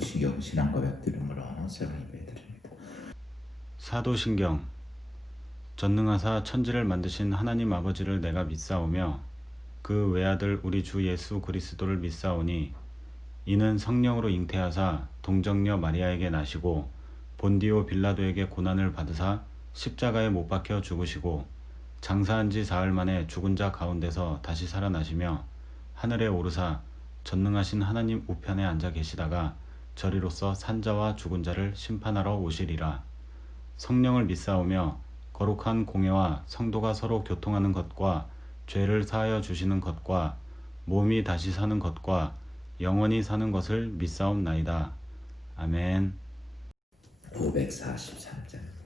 사도신경 신앙고백 들음으로 새로운 예배 드립니다. 사도신경. 전능하사 천지를 만드신 하나님 아버지를 내가 믿사오며 그 외아들 우리 주 예수 그리스도를 믿사오니 이는 성령으로 잉태하사 동정녀 마리아에게 나시고 본디오 빌라도에게 고난을 받으사 십자가에 못 박혀 죽으시고 장사한 지 사흘 만에 죽은 자 가운데서 다시 살아나시며 하늘에 오르사 전능하신 하나님 우편에 앉아 계시다가 저리로서 산자와 죽은 자를 심판하러 오시리라. 성령을 믿사오며 거룩한 공예와 성도가 서로 교통하는 것과 죄를 사하여 주시는 것과 몸이 다시 사는 것과 영원히 사는 것을 믿사옵나이다. 아멘. 543장.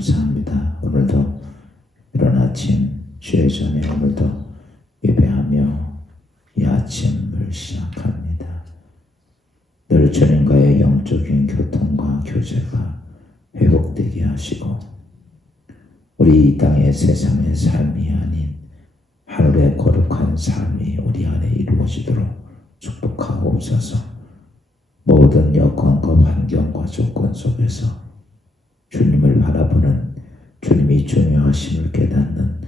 감사합니다. 오늘도 이런 아침 주의 전에 오늘도 예배하며 이 아침을 시작합니다. 늘 주님과의 영적인 교통과 교제가 회복되게 하시고 우리 이 땅의 세상의 삶이 아닌 하늘의 거룩한 삶이 우리 안에 이루어지도록 축복하옵소서. 모든 여건과 환경과 조건 속에서 주님을 바라보는, 주님이 중요하심을 깨닫는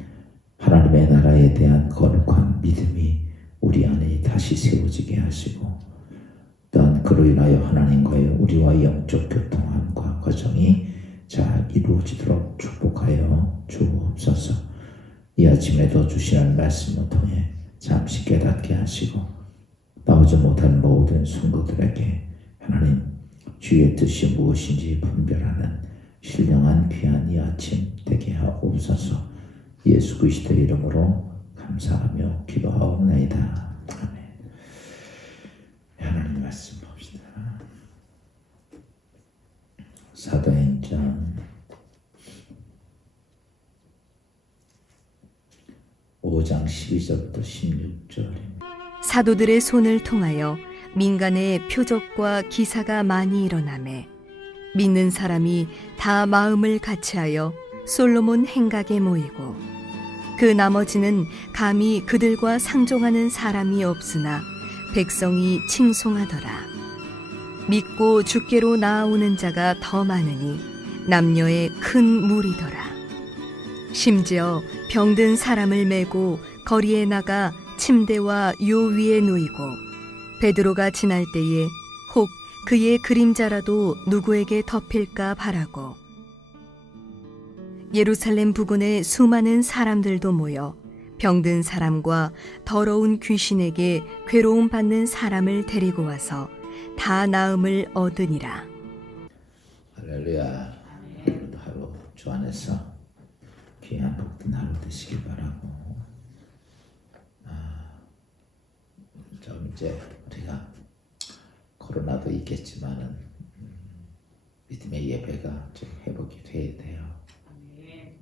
하나님의 나라에 대한 거룩한 믿음이 우리 안에 다시 세워지게 하시고, 또한 그로 인하여 하나님과의 우리와 영적 교통함과 과정이 잘 이루어지도록 축복하여 주옵소서. 이 아침에도 주시는 말씀을 통해 잠시 깨닫게 하시고, 나오지 못한 모든 성도들에게 하나님 주의 뜻이 무엇인지 분별하는 신령한 귀한 이 아침 되게 하옵소서. 예수 그리스도의 이름으로 감사하며 기도하옵나이다. 아멘. 하나님 말씀 봅시다. 사도행전 5장 12절부터 16절입니다. 사도들의 손을 통하여 민간의 표적과 기사가 많이 일어나매 믿는 사람이 다 마음을 같이하여 솔로몬 행각에 모이고, 그 나머지는 감히 그들과 상종하는 사람이 없으나 백성이 칭송하더라. 믿고 주께로 나아오는 자가 더 많으니 남녀의 큰 무리더라. 심지어 병든 사람을 메고 거리에 나가 침대와 요 위에 누이고, 베드로가 지날 때에 혹 그의 그림자라도 누구에게 덮일까 바라고, 예루살렘 부근에 수많은 사람들도 모여 병든 사람과 더러운 귀신에게 괴로움 받는 사람을 데리고 와서 다 나음을 얻으니라. 할렐루야. 오늘도 하루 주 안에서 귀한 복된 하루 되시길 바라고, 좀 이제 우리가 코로나도 있겠지만은 믿음의 예배가 좀 회복이 돼야 돼요. 예.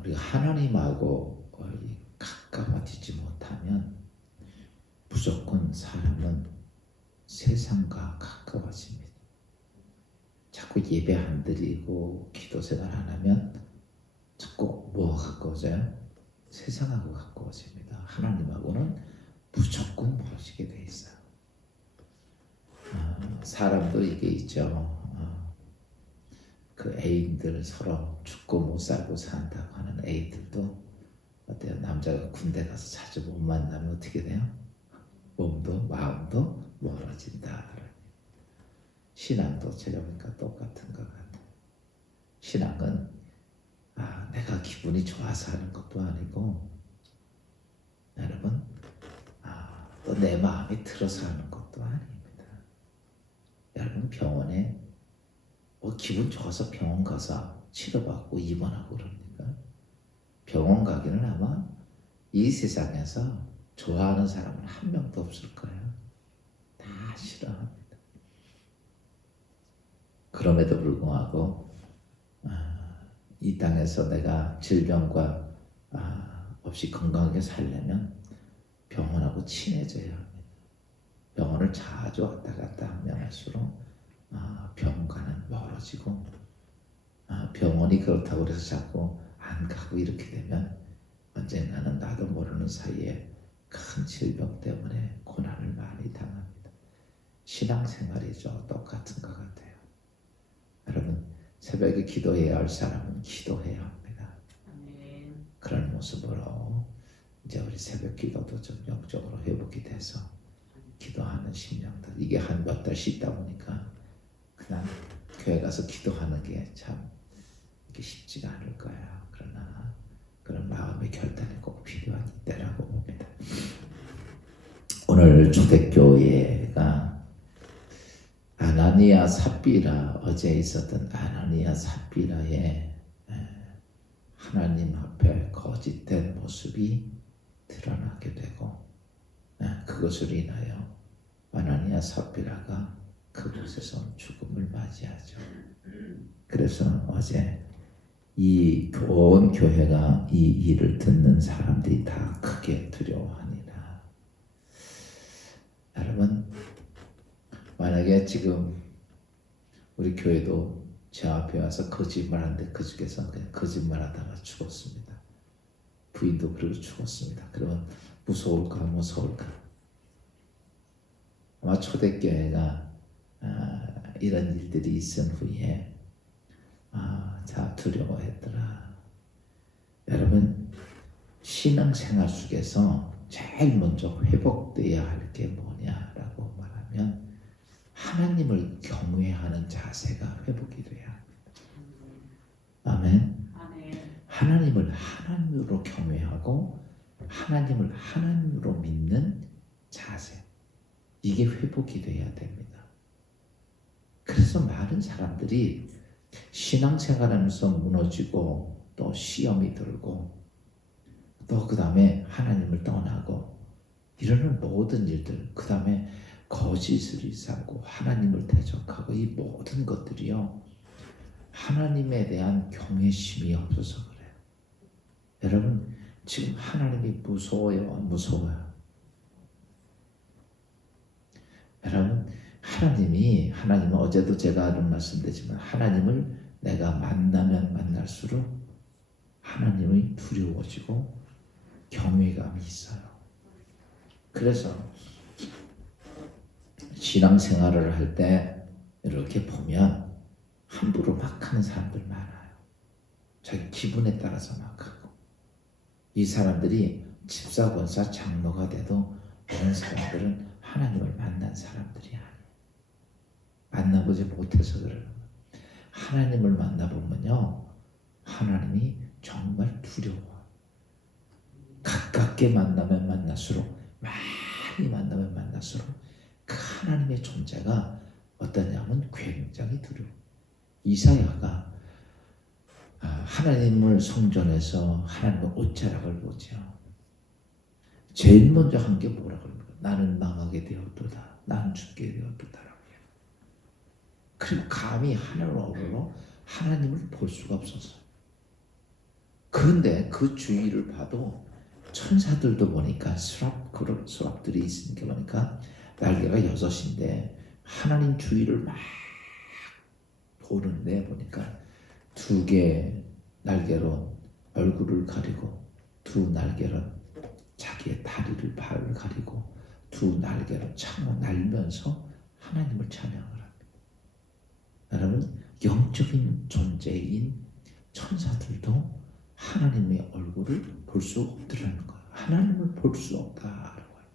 우리가 하나님하고 가까워지지 못하면 무조건 사람은 세상과 가까워집니다. 자꾸 예배 안 드리고 기도 생활 안 하면 자꾸 뭐가 가까워져요? 세상하고 가까워집니다. 하나님하고는 무조건 멀어지게 돼 있어요. 사람도 이게 있죠. 그 애인들 서로 죽고 못 살고 산다고 하는 애인들도 어때요? 남자가 군대 가서 자주 못 만나면 어떻게 돼요? 몸도 마음도 멀어진다. 신앙도 제가 보니까 똑같은 것 같아요. 신앙은 내가 기분이 좋아서 하는 것도 아니고, 여러분, 또 내 마음이 들어서 하는 것도 아닙니다. 여러분, 병원에 기분 좋아서 병원 가서 치료받고 입원하고 그럽니까? 병원 가기는 아마 이 세상에서 좋아하는 사람은 한 명도 없을 거예요. 다 싫어합니다. 그럼에도 불구하고 이 땅에서 내가 질병과 없이 건강하게 살려면 병원하고 친해져야 합니다. 병원을 자주 왔다 갔다 하면 할수록 병원과는 멀어지고, 병원이 그렇다고 해서 자꾸 안 가고 이렇게 되면 언젠가는 나도 모르는 사이에 큰 질병 때문에 고난을 많이 당합니다. 신앙생활이죠. 똑같은 것 같아요. 여러분, 새벽에 기도해야 할 사람은 기도해야 합니다. 그런 모습으로 이제 우리 새벽 기도도 좀 영적으로 회복이 돼서 기도하는 심령들, 이게 한 몇 달씩 있다 보니까 그냥 교회 가서 기도하는 게 참 이게 쉽지가 않을 거야. 그러나 그런 마음의 결단이 꼭 필요한 때라고 봅니다. 오늘 초대교회가 아나니아 삽비라, 어제 있었던 아나니아 삽비라의 하나님 앞에 거짓된 모습이 드러나게 되고, 그것을 인하여 아나니아 삽비라가 그곳에서 죽음을 맞이하죠. 그래서 어제 이 온 교회가 이 일을 듣는 사람들이 다 크게 두려워하니라. 여러분, 만약에 지금 우리 교회도 제 앞에 와서 거짓말하는데 그 중에서 그냥 거짓말하다가 죽었습니다. 부인도 그러고 죽었습니다. 그러면 무서울까? 아마 초대교회가 이런 일들이 있은 후에 자 두려워했더라. 여러분 신앙생활 속에서 제일 먼저 회복돼야 할 게 뭐냐라고 말하면 하나님을 경외하는 자세가 회복이 돼야 합니다. 아멘. 하나님을 하나님으로 경외하고 하나님을 하나님으로 믿는 자세, 이게 회복이 돼야 됩니다. 그래서 많은 사람들이 신앙생활하면서 무너지고 또 시험이 들고 또 그 다음에 하나님을 떠나고 이러는 모든 일들, 그 다음에 거짓을 살고 하나님을 대적하고 이 모든 것들이요, 하나님에 대한 경외심이 없어서 그래요. 여러분 지금 하나님이 무서워요, 무서워요? 여러분 하나님은 어제도 제가 하는 말씀드리지만 하나님을 내가 만나면 만날수록 하나님이 두려워지고 경외감이 있어요. 그래서 신앙생활을 할 때 이렇게 보면 함부로 막 하는 사람들 많아요. 자기 기분에 따라서 막 하고. 이 사람들이 집사, 권사, 장로가 돼도 그런 사람들은 하나님을 만난 사람들이 아니에요. 만나보지 못해서 그래요. 하나님을 만나보면요, 하나님이 정말 두려워. 가깝게 만나면 만날수록, 많이 만나면 만날수록 그 하나님의 존재가 어떠냐면 굉장히 두려워. 이사야가 하나님을 성전에서 하나님의 옷자락을 보죠. 제일 먼저 한 게 뭐라 그럽니까? 나는 망하게 되었도다. 나는 죽게 되었도다. 그리고 감히 하늘로 하나님을 볼 수가 없었어요. 그런데 그 주위를 봐도 천사들도 보니까 수랍들이 있으니까 보니까 날개가 6인데 하나님 주위를 막 보는데 보니까 2개 날개로 얼굴을 가리고 2 날개로 자기의 다리를 발을 가리고 2 날개로 창을 날면서 하나님을 찬양을 합니다. 여러분 영적인 존재인 천사들도 하나님의 얼굴을 볼 수 없더라는 거예요. 하나님을 볼 수 없다라고 해요.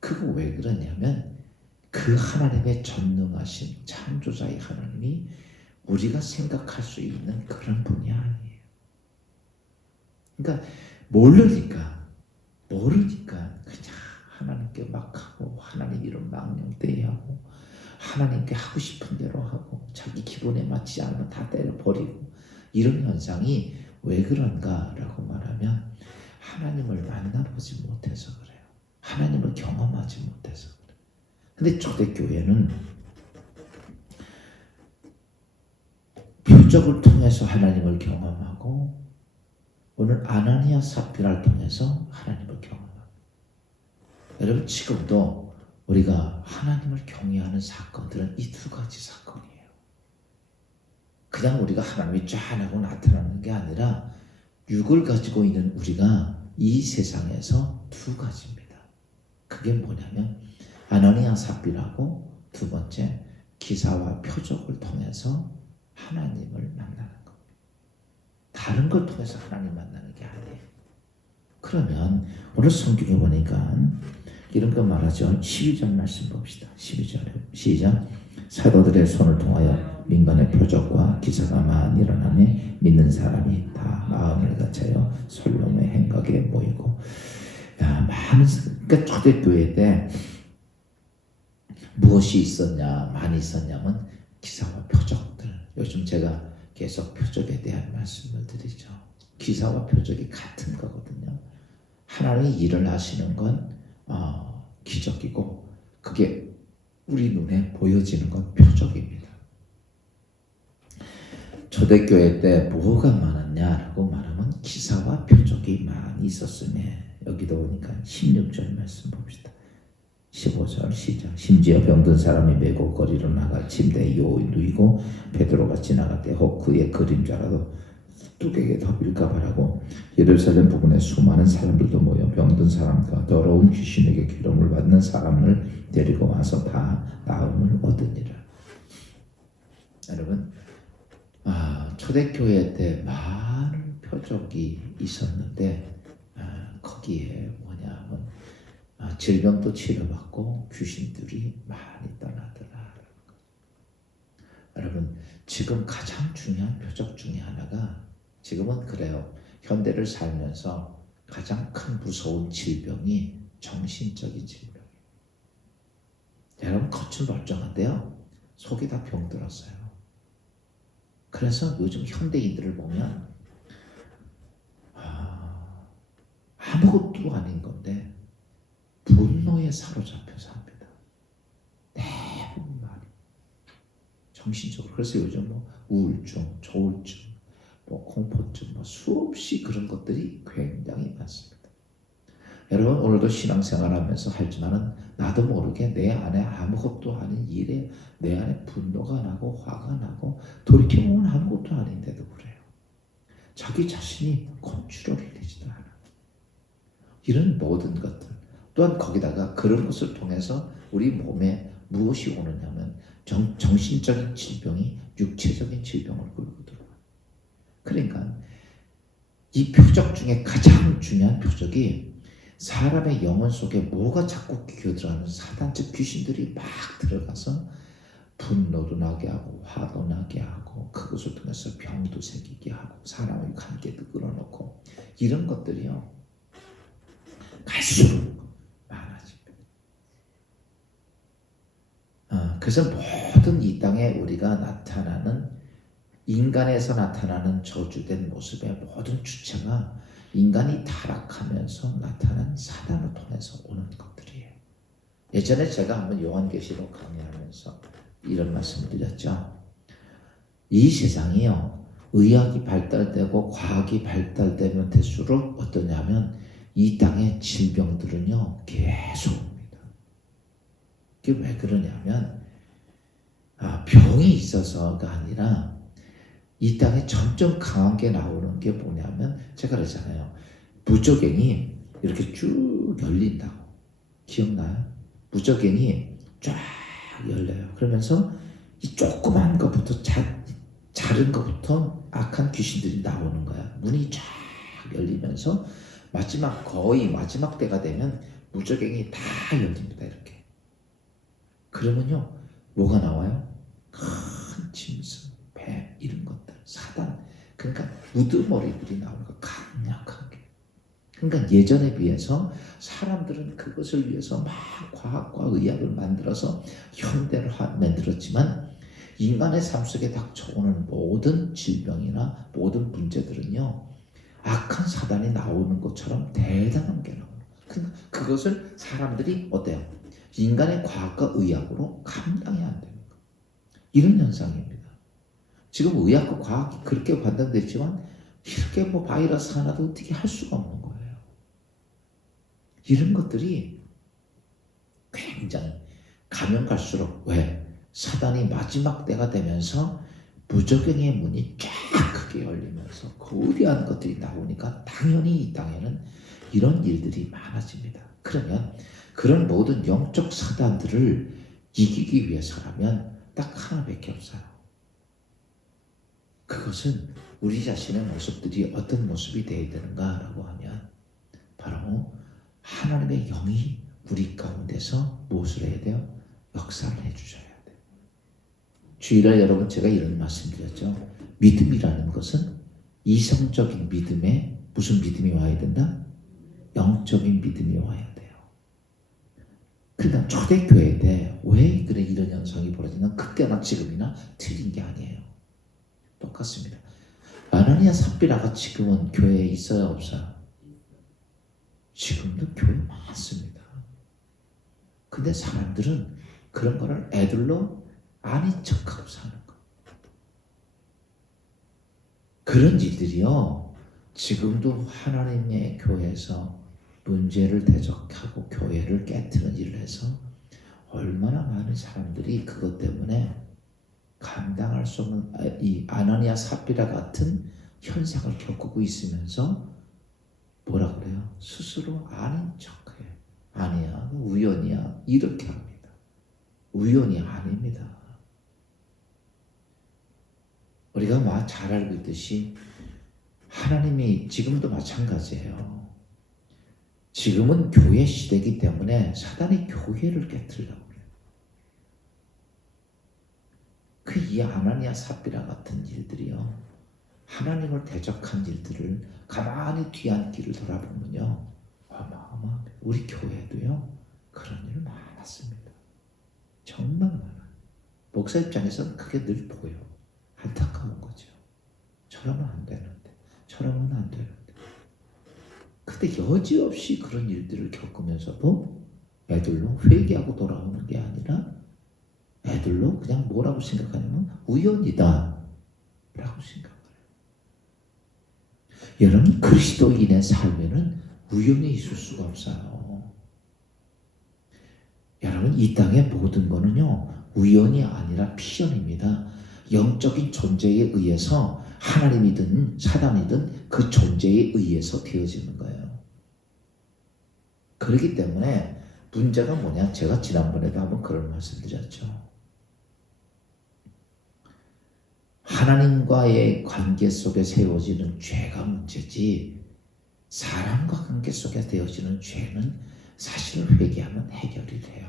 그거 왜 그러냐면 그 하나님의 전능하신 창조자의 하나님이 우리가 생각할 수 있는 그런 분이 아니에요. 그러니까 모르니까 그냥 하나님께 막 하고 하나님 이름 망령되이하고 하나님께 하고 싶은 대로 하고 자기 기분에 맞지 않으면 다 때려버리고 이런 현상이 왜 그런가라고 말하면 하나님을 만나보지 못해서 그래요. 하나님을 경험하지 못해서 그래요. 근데 초대교회는 표적을 통해서 하나님을 경험하고 오늘 아나니아 삽비라를 통해서 하나님을 경험합니다. 여러분 지금도 우리가 하나님을 경외하는 사건들은 이 2가지 사건이에요. 그냥 우리가 하나님이 짠하고 나타나는 게 아니라 육을 가지고 있는 우리가 이 세상에서 2가지입니다. 그게 뭐냐면 아나니아 삽비라고 2번째 기사와 표적을 통해서 하나님을 만나는 겁니다. 다른 걸 통해서 하나님 만나는 게 아니에요. 그러면 오늘 성경에 보니까 이런 거 말하죠. 12절 말씀 봅시다. 12절에 시작. 사도들의 손을 통하여 민간의 표적과 기사가 많이 일어나매 믿는 사람이 다 마음을 같아요. 솔로몬의 행각에 모이고 많은 그러니까 초대교회 때 무엇이 있었냐 많이 있었냐면 기사와 표적들. 요즘 제가 계속 표적에 대한 말씀을 드리죠. 기사와 표적이 같은 거거든요. 하나님이 일을 하시는 건 기적이고 그게 우리 눈에 보여지는 건 표적입니다. 초대교회 때 뭐가 많았냐라고 말하면 기사와 표적이 많이 있었으며 여기도 보니까 16절 말씀 봅시다. 15절 시작. 심지어 병든 사람이 메고 거리로 나가 침대에 누이고 베드로가 지나갈 때 혹 그의 그림자라도 뚝에게 덮일까 바라고 예루살렘 부근에 수많은 사람들도 모여 병든 사람과 더러운 귀신에게 괴로움을 받는 사람을 데리고 와서 다 나음을 얻으니라. 여러분, 초대교회 때 많은 표적이 있었는데 거기에 뭐냐면 질병도 치료받고 귀신들이 많이 떠나더라. 여러분, 지금 가장 중요한 표적 중에 하나가, 지금은 그래요, 현대를 살면서 가장 큰 무서운 질병이 정신적인 질병이에요. 여러분, 겉은 멀쩡한데요, 속이 다 병들었어요. 그래서 요즘 현대인들을 보면 아무것도 아닌 건데 분노에 사로잡혀 삽니다. 대부분 말이 정신적으로. 그래서 요즘 뭐 우울증, 조울증, 뭐 공포증, 뭐 수없이 그런 것들이 굉장히 많습니다. 여러분, 오늘도 신앙생활하면서 하지만은 나도 모르게 내 안에 아무것도 아닌 일에 내 안에 분노가 나고 화가 나고 돌이켜보면 아무것도 아닌데도 그래요. 자기 자신이 컨트롤이 되지도 않아. 이런 모든 것들, 또한 거기다가 그런 것을 통해서 우리 몸에 무엇이 오느냐면 정신적인 질병이 육체적인 질병을 끌고 들어와요. 그러니까 이 표적 중에 가장 중요한 표적이, 사람의 영혼 속에 뭐가 자꾸 기어들어가는 사단적 귀신들이 막 들어가서 분노도 나게 하고 화도 나게 하고 그것을 통해서 병도 생기게 하고 사람의 관계도 끌어놓고, 이런 것들이요 갈수록 많아집니다. 그래서 모든 이 땅에 우리가 나타나는, 인간에서 나타나는 저주된 모습의 모든 주체가 인간이 타락하면서 나타난 사단을 통해서 오는 것들이에요. 예전에 제가 한번 요한계시록 강의하면서 이런 말씀을 드렸죠. 이 세상이요, 의학이 발달되고 과학이 발달되면 될수록 어떠냐면 이 땅의 질병들은요 계속 옵니다. 그게 왜 그러냐면 병이 있어서가 아니라 이 땅에 점점 강한 게 나오는 게 뭐냐면, 제가 그러잖아요, 무적행이 이렇게 쭉 열린다고. 기억나요? 무적행이 쫙 열려요. 그러면서 이 조그만 것부터 작은 것부터 악한 귀신들이 나오는 거야. 문이 쫙 열리면서 거의 마지막 때가 되면 무적행이 다 열립니다. 이렇게. 그러면요 뭐가 나와요? 큰 짐승, 뱀, 이런 것들, 사단, 그러니까 우두머리들이 나오는 거, 강력하게. 그러니까 예전에 비해서 사람들은 그것을 위해서 막 과학과 의학을 만들어서 현대를 만들었지만, 인간의 삶 속에 닥쳐오는 모든 질병이나 모든 문제들은요 악한 사단이 나오는 것처럼 대단한 게 나오는 거예요. 그러니까 그것을 사람들이 어때요? 인간의 과학과 의학으로 감당이 안 되는 거예요. 이런 현상입니다. 지금 의학과 과학이 그렇게 발달됐지만 이렇게 뭐 바이러스 하나도 어떻게 할 수가 없는 거예요. 이런 것들이 굉장히 가면 갈수록, 왜? 사단이 마지막 때가 되면서 무적행의 문이 쫙 크게 열리면서 거대한 것들이 나오니까 당연히 이 땅에는 이런 일들이 많아집니다. 그러면 그런 모든 영적 사단들을 이기기 위해서라면 딱 하나밖에 없어요. 그것은 우리 자신의 모습들이 어떤 모습이 되어야 되는가라고 하면, 바로 하나님의 영이 우리 가운데서 무엇을 해야 돼요? 역사를 해주셔야 돼요. 주일날 여러분, 제가 이런 말씀 드렸죠. 믿음이라는 것은 이성적인 믿음에 무슨 믿음이 와야 된다? 영적인 믿음이 와야 돼요. 그러니까 초대교회 때 왜 그래 이런 현상이 벌어지나, 그때나 지금이나 틀린 게 아니에요. 똑같습니다. 아나니아 삽비라가 지금은 교회에 있어요, 없어요? 지금도 교회 많습니다. 근데 사람들은 그런 거를 애들로 아닌 척하고 사는 거예요. 그런 일들이요 지금도 하나님의 교회에서 문제를 대적하고 교회를 깨트리는 일을 해서 얼마나 많은 사람들이 그것 때문에 감당할 수 없는, 이 아나니아 삽비라 같은 현상을 겪고 있으면서 뭐라 그래요? 스스로 아닌 척해요. 아니야, 우연이야, 이렇게 합니다. 우연이 아닙니다. 우리가 잘 알고 있듯이 하나님이 지금도 마찬가지예요. 지금은 교회 시대이기 때문에 사단이 교회를 깨트리려고 그래요. 이 아나니아 삽비라 같은 일들이요, 하나님을 대적한 일들을 가만히 뒤안길을 돌아보면요, 어마어마합니다. 우리 교회도요 그런 일 많았습니다. 정말 많아요. 목사 입장에서는 그게 늘 보여. 안타까운 거죠. 저러면 안 되는데, 저러면 안 되는데. 근데 여지없이 그런 일들을 겪으면서도 애들로 회개하고 돌아오는 게 아니라 애들로 그냥 뭐라고 생각하냐면 우연이다 라고 생각해요. 여러분, 그리스도인의 삶에는 우연이 있을 수가 없어요. 여러분, 이 땅의 모든 거는요 우연이 아니라 필연입니다. 영적인 존재에 의해서, 하나님이든 사단이든 그 존재에 의해서 되어지는 거예요. 그렇기 때문에 문제가 뭐냐, 제가 지난번에도 한번 그런 말씀 드렸죠. 하나님과의 관계 속에 세워지는 죄가 문제지, 사람과 관계 속에 되어지는 죄는 사실 회개하면 해결이 돼요.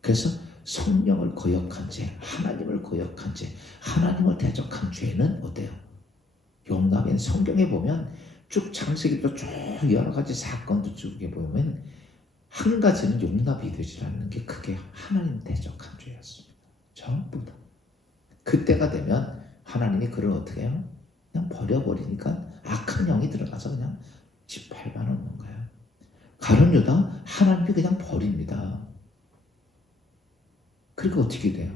그래서 성령을 거역한 죄, 하나님을 거역한 죄, 하나님을 대적한 죄는 어때요? 용납인 성경에 보면 쭉 창세기도 쭉 여러 가지 사건도 쭉 보면 한 가지는 용납이 되지 않는 게, 그게 하나님 대적한 죄였습니다. 전부 다. 그때가 되면 하나님이 그를 어떻게 해요? 그냥 버려버리니까 악한 영이 들어가서 그냥 짓밟아 놓는 거예요. 가룟 유다 하나님이 그냥 버립니다. 그리고 어떻게 돼요?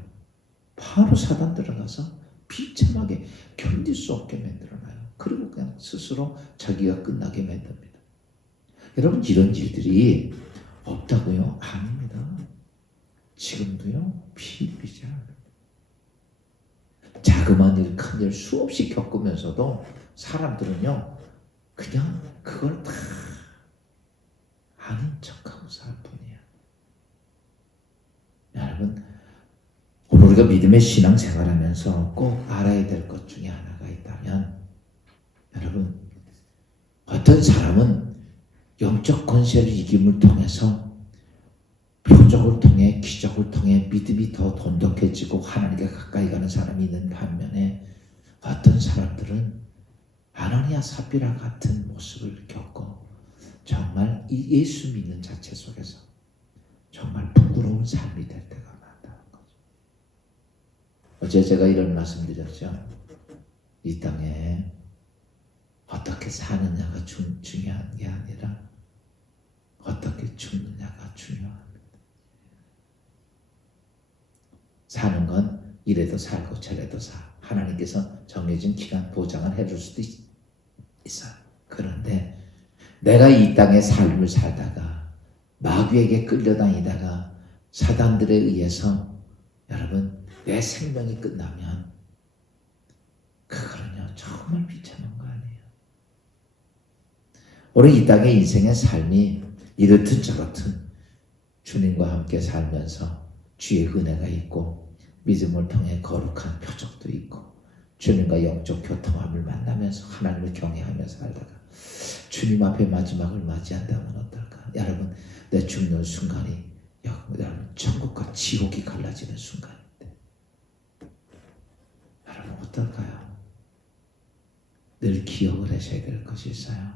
바로 사단 들어가서 비참하게 견딜 수 없게 만들어놔요. 그리고 그냥 스스로 자기가 끝나게 만듭니다. 여러분, 이런 일들이 없다고요? 아닙니다. 지금도요 비일비재합니다. 자그마한 일, 큰 일 수없이 겪으면서도 사람들은요 그냥 그걸 다 아닌 척하고 살 뿐이에요. 여러분, 오늘 우리가 믿음의 신앙생활하면서 꼭 알아야 될 것 중에 하나가 있다면, 여러분, 어떤 사람은 영적 권세를 이김을 통해서 표적을 통해, 기적을 통해 믿음이 더 돈독해지고 하나님께 가까이 가는 사람이 있는 반면에, 어떤 사람들은 아나니아 삽비라 같은 모습을 겪고 정말 이 예수 믿는 자체 속에서 정말 부끄러운 삶이 될 때가 많다는 거죠. 어제 제가 이런 말씀 드렸죠. 이 땅에 어떻게 사느냐가 중요한 게 아니라 어떻게 죽느냐가 중요합니다. 사는 건 이래도 살고 저래도 사. 하나님께서 정해진 기간 보장을 해줄 수도 있어요. 그런데 내가 이 땅의 삶을 살다가 마귀에게 끌려다니다가 사단들에 의해서 여러분 내 생명이 끝나면 그거는요 정말 비참한 거 아니에요. 오늘 이 땅의 인생의 삶이 이렇든 저렇든 주님과 함께 살면서 주의 은혜가 있고 믿음을 통해 거룩한 표적도 있고 주님과 영적 교통함을 만나면서 하나님을 경외하며 살다가 주님 앞에 마지막을 맞이한다면 어떨까? 여러분, 내 죽는 순간이 여러분 천국과 지옥이 갈라지는 순간인데 여러분 어떨까요? 늘 기억을 하셔야 될 것이 있어요.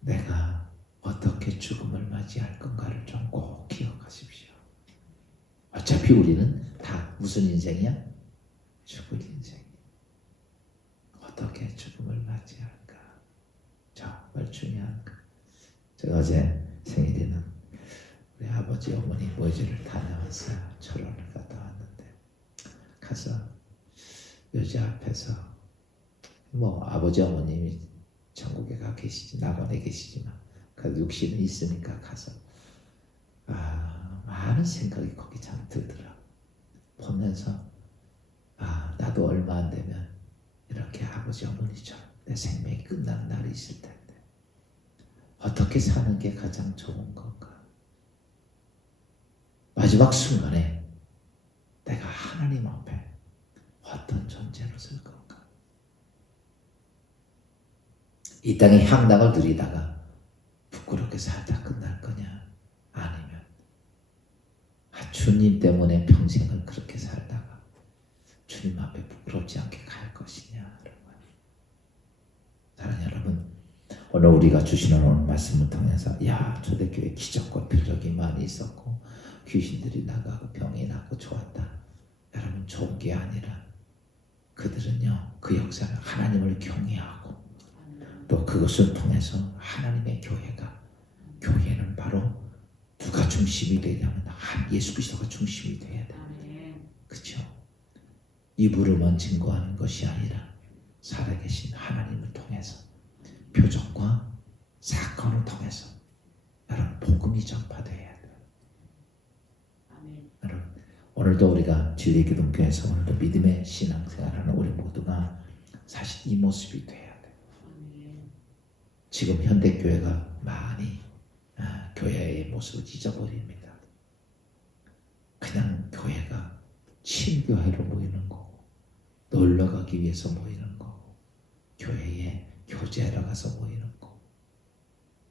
내가 어떻게 죽음을 맞이할 건가를 좀 꼭 기억하십시오. 어차피 우리는 다 무슨 인생이야? 죽을 인생. 어떻게 죽음을 맞이할까? 정말 중요한 거. 제가 어제 생일에는 우리 아버지 어머니 모시를 다녀왔어요. 철원을 갔다 왔는데 가서 여자 앞에서 아버지 어머님이 천국에 가 계시지 낙원에 계시지만 그 육신은 있으니까 가서 많은 생각이 거기 참 들더라. 보면서 나도 얼마 안 되면 아버지 어머니처럼 내 생명이 끝나는 날이 있을 텐데 어떻게 사는 게 가장 좋은 건가? 마지막 순간에 내가 하나님 앞에 어떤 존재로 설 건가? 이 땅의 향락을 누리다가 부끄럽게 살다 끝날 거냐? 아니면 주님 때문에 평생을 그렇게 살다가 주님 앞에 부끄럽지 않게 갈 것이냐? 사랑하는 여러분, 오늘 우리가 주시는 오늘 말씀을 통해서 초대교회 기적과 표적이 많이 있었고 귀신들이 나가고 병이 나고 좋았다. 여러분, 좋은 게 아니라 그들은요, 그 역사를 하나님을 경외하고 또 그것을 통해서 하나님의 교회는 바로 누가 중심이 되냐면 예수 그리스도가 중심이 돼야 됩니다. 그렇죠? 입으로만 증거하는 것이 아니라 살아계신 하나님을 통해서 표적과 사건을 통해서 여러분 복음이 전파돼야 돼요. 여러분, 오늘도 우리가 진리기독교에서 오늘도 믿음의 신앙생활하는 우리 모두가 사실 이 모습이 돼야 돼요. 지금 현대교회가 많이 교회의 모습을 잊어버립니다. 그냥 교회가 친교회로 모이는 거고 놀러가기 위해서 모이는 거고 교회에 교제하러 가서 모이는 거고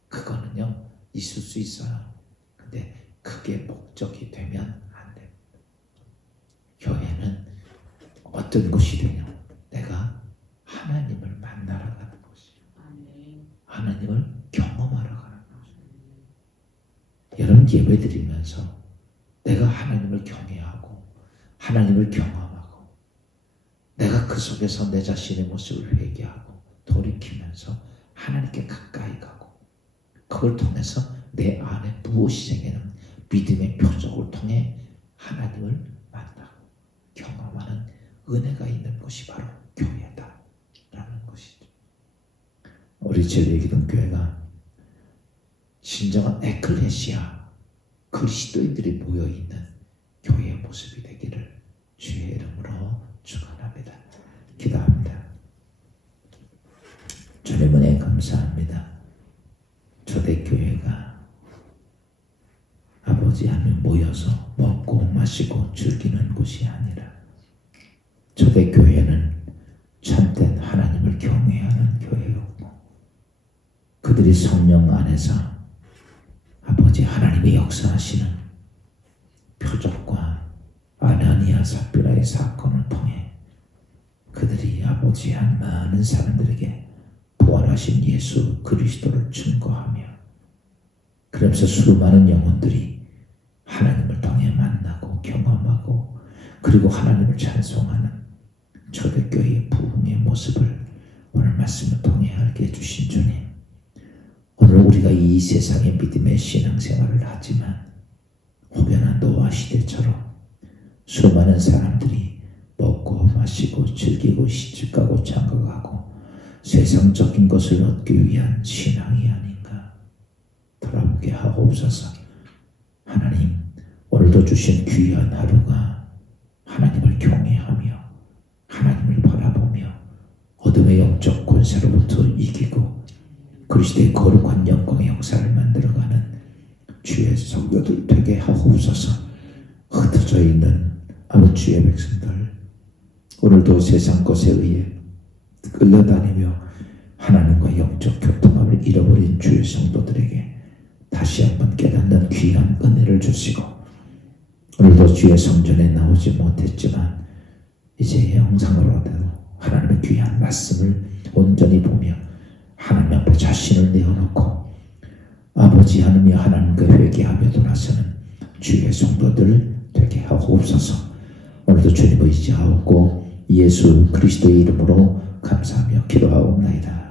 그거는요 있을 수 있어요. 근데 그게 목적이 되면 안 됩니다. 교회는 어떤 곳이 되냐? 내가 하나님을 만나러 가는 곳이에요. 하나님을 경험하러 가는 곳이에요. 여러분 예배드리면서 내가 하나님을 경외하고 하나님을 경험하고 내가 그 속에서 내 자신의 모습을 회개하고 돌이키면서 하나님께 가까이 가고 그걸 통해서 내 안에 무엇이 생기는 믿음의 표적을 통해 하나님을 만나고 경험하는 은혜가 있는 곳이 바로 교회다라는 것이죠. 우리 진리기독교회가 진정한 에클레시아 그리스도인들이 모여있는 교회의 모습이 되기를 주의 이름으로 축원합니다. 기도합니다. 주님 은혜 감사합니다. 초대교회가 아버지 하나님 모여서 먹고 마시고 즐기는 곳이 아니라 초대교회는 참된 하나님을 경외하는 교회였고 그들이 성령 안에서 아버지 하나님의 역사하시는 표적과 아나니아 삽비라의 사건을 통해 그들이 아버지 한 많은 사람들에게 부활하신 예수 그리스도를 증거하며 그러면서 수많은 영혼들이 하나님을 통해 만나고 경험하고 그리고 하나님을 찬송하는 초대교회의 부흥의 모습을 오늘 말씀을 통해 알게 해주신 주님, 오늘 우리가 이 세상의 믿음의 신앙생활을 하지만 혹여나 노아 시대처럼 수많은 사람들이 먹고 마시고 즐기고 시집가고 장가가고 세상적인 것을 얻기 위한 신앙이 아닌가 돌아보게 하옵소서. 하나님, 오늘도 주신 귀한 하루가 하나님을 경외하며 하나님을 바라보며 어둠의 영적 권세로부터 이기고 그리스도의 거룩한 영광의 역사를 만들어가는 주의 성도들 되게 하옵소서. 흩어져 있는 아버지 주의 백성들, 오늘도 세상 것에 의해 끌려다니며 하나님과 영적 교통함을 잃어버린 주의 성도들에게 다시 한번 깨닫는 귀한 은혜를 주시고, 오늘도 주의 성전에 나오지 못했지만 이제 영상으로라도 하나님의 귀한 말씀을 온전히 보며 하나님 앞에 자신을 내어놓고 아버지 하나님이 하나님과 회개하며 돌아서는 주의 성도들 되게 하옵소서. 오늘도 주님 의지하옵고 예수 그리스도의 이름으로 감사하며 기도하옵나이다.